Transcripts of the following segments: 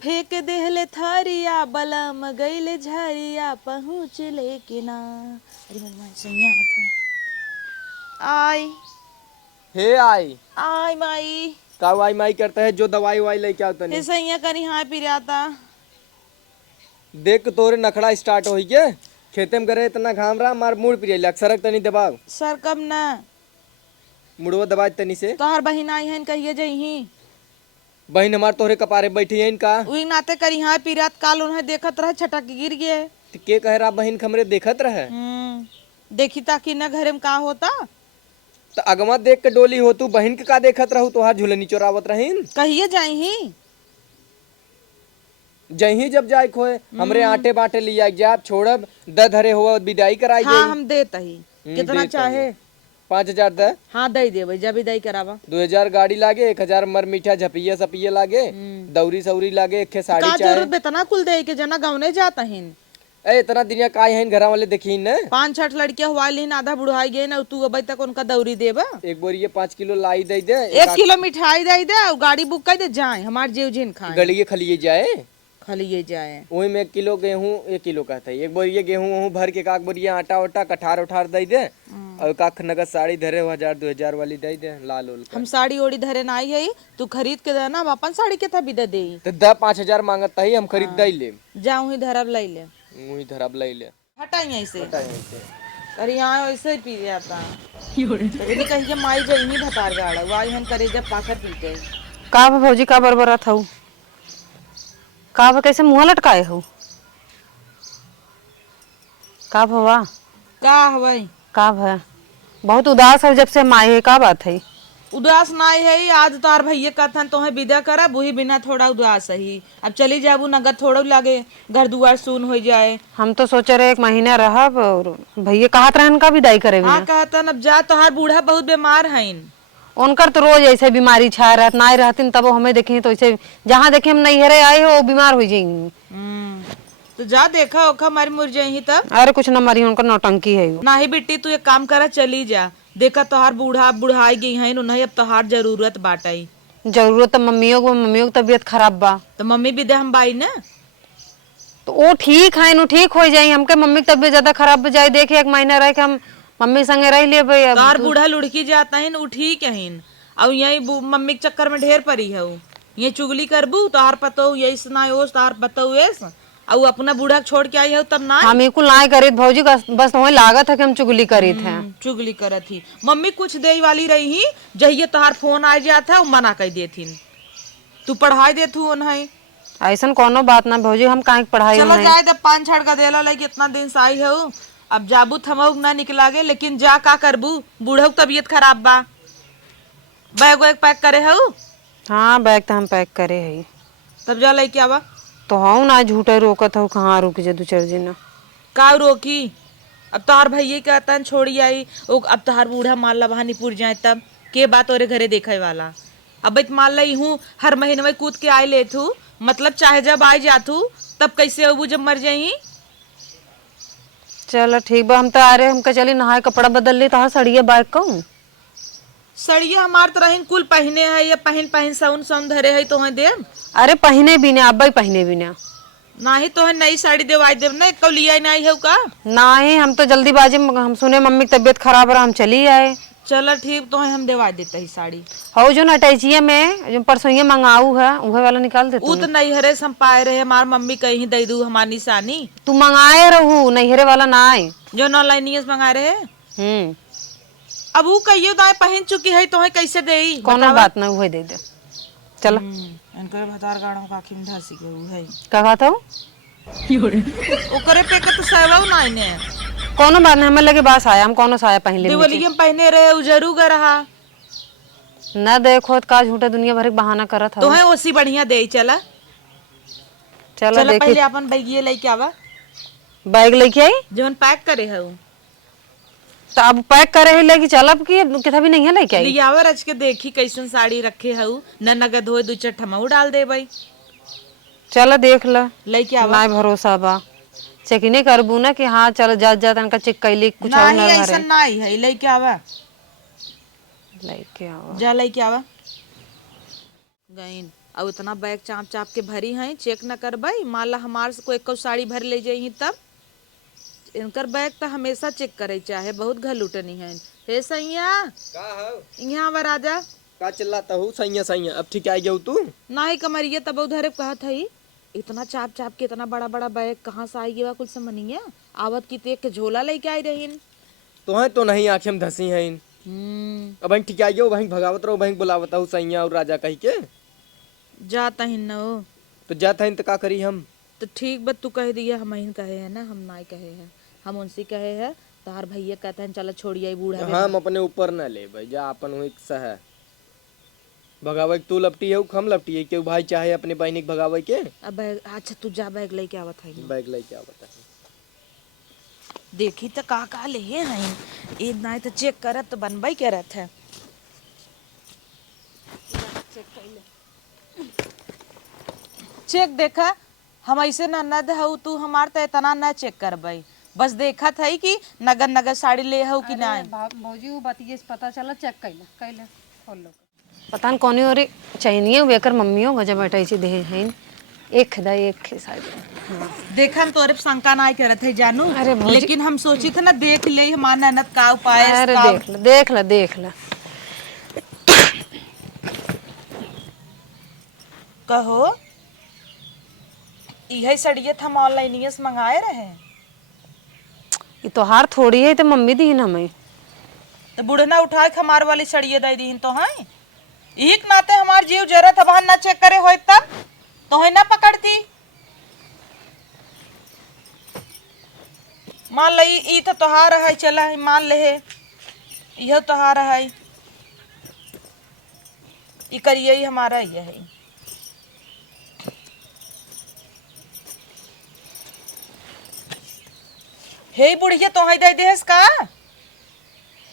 फेंक देहले थारिया बलम गईले झरिया पहुँच लेके ना। अरे मेरी माँ सैया आई हे आई आई माई का वाई माई करता है, जो दवाई वाई लेके आओ हे तनी। सैया करी हाँ पिराता। देख के तोरे नखड़ा स्टार्ट हो गए। खेते में करे इतना घाम रहा, मार मुड़ पिए सरक तनी दबाव। सर कब ना मुड़वा दबा तनी से। तोहर बहिन आई है कहिए जही बहन हमार तोहरे कपारे बैठी है इनका। उही नाते करी हाँ पिरात काल उन्हें देखत रहे छटक गिर गए। तो के कह रहा बहन खमरे देखत रहे। देखी ताकि न घरे में का होता। तो अगवा देख के डोली हो तू, बहन के का देखत रहू, तोहार झुलनी चोरावत रहीन। कहिए जाही जही जब जाए खोए हमरे आटे बाटे लिया जाब छोड़ब द धरे हुआ विदाई कराई हाँ जाई। हम देता ही कितना देता चाहे 5000 द। हाँ दई दे जब विदाई करावा 2000 गाड़ी लागे, 1000 मर मीठा झपिया सपिया लागे, दौरी सौरी लागे, एक साड़ी का चाहे। जरूरत बेतना कुल दे के जना गवने जाता हिन। ए इतना दिनिया काय है घर वाले देखी न। 5-6 लड़कियां हुआ लीन आधा बुढ़ाई गए ना तू अभी तक उनका दौरी देबा। एक बोरी ये 5 किलो लाई दे दे, 1 किलो मिठाई दे दे और गाड़ी बुक कर दे जाए हमार जीव जिन खाए गलिए खलिए जाए। खलिए जाए वही में 1 किलो गेहूं, 1 किलो कहता है, एक बोरिया गेहूं वहूं भर के काक बोरिया आटा वाटा कठार उठार दे दे और काक नगद साड़ी धरे 1000-2000 वाली दे दे लाल उल। हम साड़ी ओड़ी धरे ना आई है तू खरीद के देना हम अपन साड़ी के था भी दे दे तो 10-5000 मांगत है, हम खरीद दे ले। जाऊँ ही धरब ले ले वही धरब ले ले। हटाई ऐसे पता है इसे। अरे यहाँ ऐसे ही पी जाता तो कहिए माई जही भतार गाड़ा वाई हम करे जब पाकर पीते का बा भौजी का बरबरा था का बा कैसे मुँह लटकाए हो का भवा का हवाई का भा बहुत उदास है जब से हम आए है का बात है। उदास ना है आज तार भैया कथन तो विदा करा बुही बिना थोड़ा उदास ही अब चली जाबू नगद थोड़ा लागे घर दुआर सुन हो जाए। हम तो सोचे रहे 1 महीना रहब और भैया कहत रहन का विदाई करे हाँ कहतन अब जा तोहार बूढ़ा बहुत बीमार है। उनकर तो रोज ऐसे बीमारी छाए रहत ना रहती तब वो हमें देखे तो ऐसे जहाँ देखे हम नैहरे आए हो वो बीमार हो जाएंगी। तो जा देखा ओखा मारी मुर जाही तब। अरे कुछ न मरी उनका नौटंकी है ना ही बेटी तू एक काम करा चली जा देखा तोहार बूढ़ा बुढ़ाई गई है उन्हें अब तोहार जरूरत बाटाई। जरूरत तो मम्मियों की तबीयत खराब बा तो मम्मी भी दे हम बाई ना तो वो ठीक है नु ठीक हो जाये हमके मम्मी की तबीयत ज्यादा खराब हो जाए देखे 1 महीना रह के हम मम्मी संगे रह लिए भाई। तोहार बूढ़ा लुढ़की जाता है उ ठीक है अब यही मम्मी के चक्कर में ढेर पड़ी है ये चुगली करबू तोहार पतो यही सुनाओ तोहार पतो और अपना बूढ़ा छोड़ के आई है तब ना हम बिल्कुल ना करी भौजी बस वही लागत है कि हम चुगली करी थे। चुगली करत थी मम्मी कुछ दे वाली रही ही जहिए तोहार फोन आ जाता मना कर देती तू पढ़ाई दे तू उन्हें ऐसा कोनो बात ना भौजी हम काहे पढ़ाई चलो जाए जब 5-6 गदेला लगे इतना दिन से आई है अब जाबू थमऊ ना निकला गे लेकिन जा का करबू बूढ़ा तबीयत खराब बा बैग वैग पैक करे है। हाँ बैग तो हम पैक करे है तब जा लेके आवा तो हाँ ना झूठे रोकत हो कहाँ रुक जा 2-4 दिन का रोकी अब तोहार भैया कहता छोड़ी आई अब तोहार बूढ़ा मान ला बहानीपुर जाए तब के बात और घरे देखे वाला अब मान ला हूँ हर महीने में कूद के आए ले थू मतलब चाहे जब आई जातू तब कैसे अबू जब मर जाही। चलो ठीक बा हम तो आ रहे हमका चली नहाए कपड़ा बदल ली तो सड़िए बाइक कहूँ सड़िया हमार तो रहीन कुल पहने है या पहन सौन सौन धरे है तो दे। अरे पहने भी ना अब पहने भी ना नहीं तो नई साड़ी देवाई देव ना कल लिया नहीं है का ना ही हम तो जल्दीबाजी में हम सुने मम्मी की तबीयत खराब रहा हम चली आए। चलो ठीक तो हम देवा देते ही साड़ी हो जो अटैचिया में जो परसों मंगाऊ है वह वाला निकाल देते वो तो नैहरे से पाए रहे हमार मम्मी कहीं दे दू हमारी निशानी तू मंगाए रहू नैहरे वाला ना आए जो ऑनलाइन मंगा रहे अब वो कहियो दाए पहन चुकी है तो कैसे दे कोनो बात ना वही दे दे चलो इनकर भतार गाड़ों का खिम धासी के वो है का कहता हूँ ओकरे पे के तो सेवा ना इने कोनो बात नहीं हमें लगे बास आया हम कोनो साया पहन ले दिवाली में पहने रहे उजरू ग रहा ना देखो का झूठा दुनिया भर के बहाना करत है तो है ओसी बढ़िया दे चला चलो देखिए पहले अपन बैगिए लेके आवा बैग लेके आई जोन पैक करे है तो अब पैक करे है लेके चल अब की कितना भी नहीं है लेके आई लियावर रच के देखी कैसन साड़ी रखे है न नगद हो 2-4 ठमाऊ डाल दे भाई चलो देख ल लेके आवा ना भरोसा बा चेक नहीं करबू ना कि हाँ चल जा तनका चेक कैली कुछ और नहीं ऐसा नहीं है लेके आवा लेके आवा जा लेके आवा गईन और इतना बैग चाप चाप के भरी हैं, चेक न करबई, मान ला हमार से कोई एक साड़ी भर ले जाई तब। इनकर बैग तो हमेशा चेक करे चाहे, बहुत घलूटनी है। हे सैया, का हो यहाँ आवा राजा। का चिल्लाता हूँ सैया सैया, अब ठीक आई गई तू। ना ही कमरिया तब उधर कहत है इतना चाप चाप के इतना बड़ा बड़ा बैग कहाँ से आई गया कुल समनिया। आवत की तेक के झोला लेके आई रहीन। तो है तो नहीं आँखें में धसी हैं। अब वहीं ठीक आई गई, वहीं भगावत रहो, वहीं बुलावता हूँ सैया और राजा कही के। जाता ही न हो तो जाता है तो का करी हम। तो ठीक बत तू कह दिया, हम ही कहे हैं ना, हम ना कहे हैं, हम उनसे कहे हैं। तार भैया कहते हैं चलो छोड़िए बूढ़ा बे। हम अपने ऊपर न ले भाई, जा अपन हुई सह भगावे तू लपटी है हम लपटी है, क्यों भाई चाहे अपने बहनी के भगावे के। अब बैग अच्छा तू जा बैग लेके आवत है। बैग लेके आवता है। देखी तो का ले हैं, एक ना तो चेक करत तो बनबई करत है। चेक देखा हम ऐसे ननद हऊ, तू हमार तो इतना न चेक करबई, बस देखा था कि नगर नगर साड़ी ले हऊ कि ना। भौजी वो बतिये से पता चला, चेक कैला कैला खोल लो। पता न कोनी और चाहिए वेकर मम्मियों गजा बैठा छी दे हैं एक खदा एक शायद। हाँ। देखा न तोरे शंका ना करत है जानू। अरे भौजी, लेकिन हम सोची थे ना देख ले हमार ननद का उपाय। अरे देख ला देख ला देख ला। कहो यही सड़िए हम ऑनलाइन से मंगाए रहे। ये तो हार थोड़ी है तो मम्मी दी न हमें। तो बुढ़ना उठाए हमार वाली सड़िए दे दी तो है एक नाते हमार जीव जरत अब ना चेक करे हो तब तो है ना पकड़ती। मान ली ई तो तोहार है, चला है मान ले यह तोहार है, ई करिए ही हमारा ये है। हे बुढ़िया तो दे दे का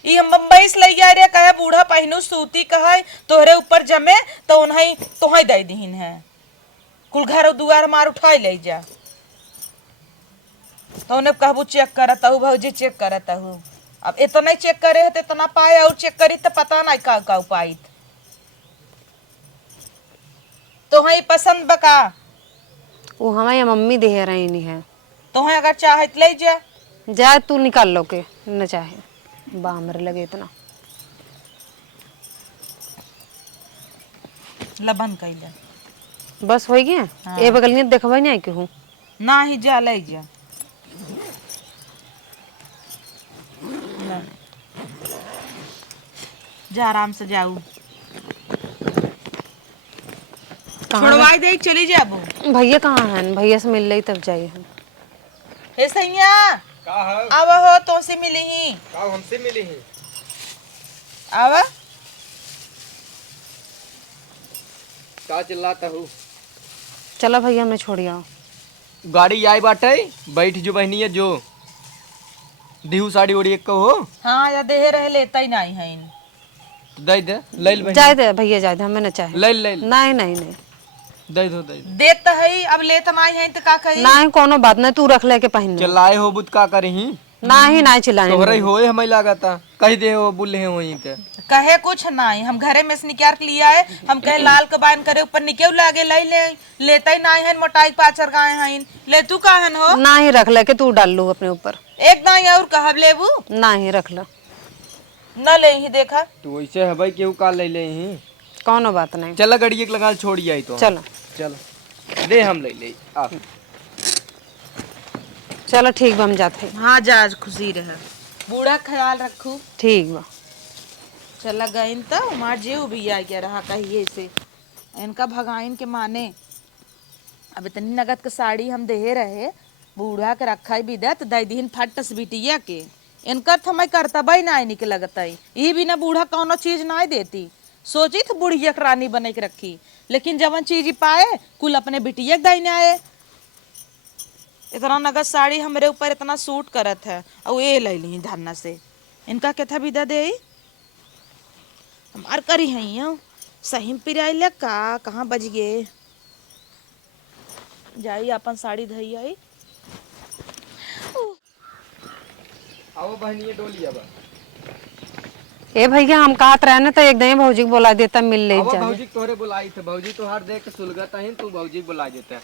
ई हम बम्बई से ले जा रे, कहे बूढ़ा पहनू सूती कहे तोहरे ऊपर जमे तो उन्हें तोहे दे दीन है। कुल घर दुआर मार उठाई ले जा तो उन्हें कहबू चेक करता हूँ भौजी चेक करता हूँ। अब इतना ही चेक करे तो इतना पाए और चेक करी तो पता नहीं का उपाय तो है पसंद बका। वो हमारी मम्मी दे रही नहीं है। तो है अगर चाहे तो ले जा जा तू निकाल लो के न चाहे बामर लगे इतना लबन कैले बस हो गया। हाँ। ए बगल में देखबा नहीं केहू ना ही जा ले जा ना। जा आराम से जाऊ छोड़वाई दे चली जाबो। भैया कहाँ हैं? भैया से मिल रही तब जाइए हम। हे सैया का हो आव हो तो से मिली ही का हमसे मिली ही आव का चिल्लाता हूँ। चला भैया मैं छोड़ आओ। गाड़ी आई बाटे बैठ जो बहनी है जो दिहू साड़ी ओड़ी एक को हो। हाँ या देह रहे लेता ही नहीं है इन दे दे ले ले जाए दे भैया जाए दे हमें न चाहे। ले ले नहीं नहीं नहीं दे दो देत तो है अब लेत नहीं है तो का कही। नहीं कोनो बात नहीं तू रख ले के पहन चिल्लाए हो बुत का करही नहीं नहीं चिल्लाने तोहरे होए हमें लागता कह दे हो बुले हैं वहीं के कहे कुछ नहीं हम घरे में से निकाल के लिया है। हम कहे लाल के बायन करे ऊपर निकेव लागे ले ले लेता ही नहीं है मोटाई पाचर गाय हैं ले तू कहन हो नहीं रख ले के तू डाल लू अपने ऊपर एक नहीं और कहब लेबू नहीं रख लो न ले ही देखा तू वैसे है भाई केहू का ले ले ही कोनो बात नहीं। चला गाड़ी एक लगा छोड़ी आई तो चलो चलो दे हम ले ले आ चलो ठीक बा हम जाते हैं। हाँ जा खुशी रह बूढ़ा ख्याल रखू ठीक बा चला गईन तो हमार जीव भी आ गया रहा कहिए से इनका भगाइन के माने। अब इतनी नगद के साड़ी हम दे रहे बूढ़ा के रखा भी दे तो दे दीन फटस बिटिया के इनका तो हमें करतबई ना निकल लगता ये भी ना बूढ़ा कौनो चीज ना देती। सोची तो बुढ़िया के रानी बने के रखी लेकिन जवन चीज पाए कुल अपने बिटिया के दाइने आए। इतना नगद साड़ी हमरे ऊपर इतना सूट करत है और ये ले ली धरना से इनका क्या विदा दे हमार करी है सही में पिराइले का कहाँ बज गए जाई अपन साड़ी धई आई। आओ बहनी डोली अब ए भैया हम कहत रहे ना तो एकदम भौजी को बुला देता मिल ले अब जा भौजी तोहरे बुलाई थे, भौजी तो हर देख के सुलगता है, तू भौजी को बुला देता है।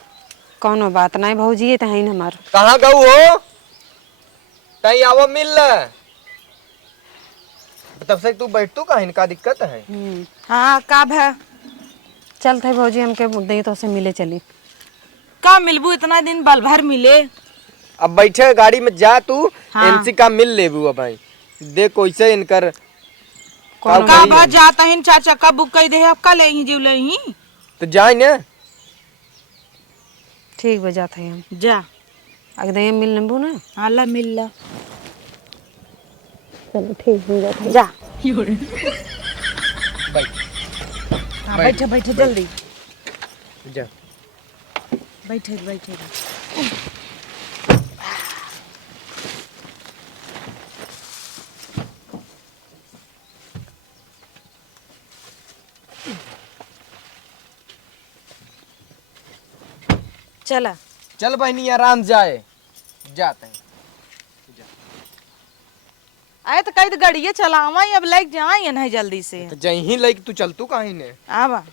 कोनो बात नहीं भौजी ये तो है हमार। कहाँ गऊ हो? कहीं आवो मिल। तब से तू बैठ तू कहीं का दिक्कत है? हाँ का भै चल थे भौजी हमके दही तो से मिले चली। का मिलबू इतना दिन बल भर मिले। अब बैठे गाड़ी में जा तू। हाँ। एमसी का मिल लेबू अब भाई। देख कैसे इनकर का भै जाता ही चार चक्का बुक कर दे, अब का ले ही जीव ले ही तो जाए ना। ठीक बजा थे हम जा अगदे मिल नबू ना। हाँ ला मिल ला। चलो ठीक हो जाता जा बैठ हाँ बैठे बैठे जल्दी जा। बैठे बैठे। चला चल बहनी आराम जाए जाते हैं। आए तो कई तो गाड़िया चलावा अब लाइक जाए नहीं जल्दी से। तो जहीं लाइक तू चल तू कहीं ने। आवा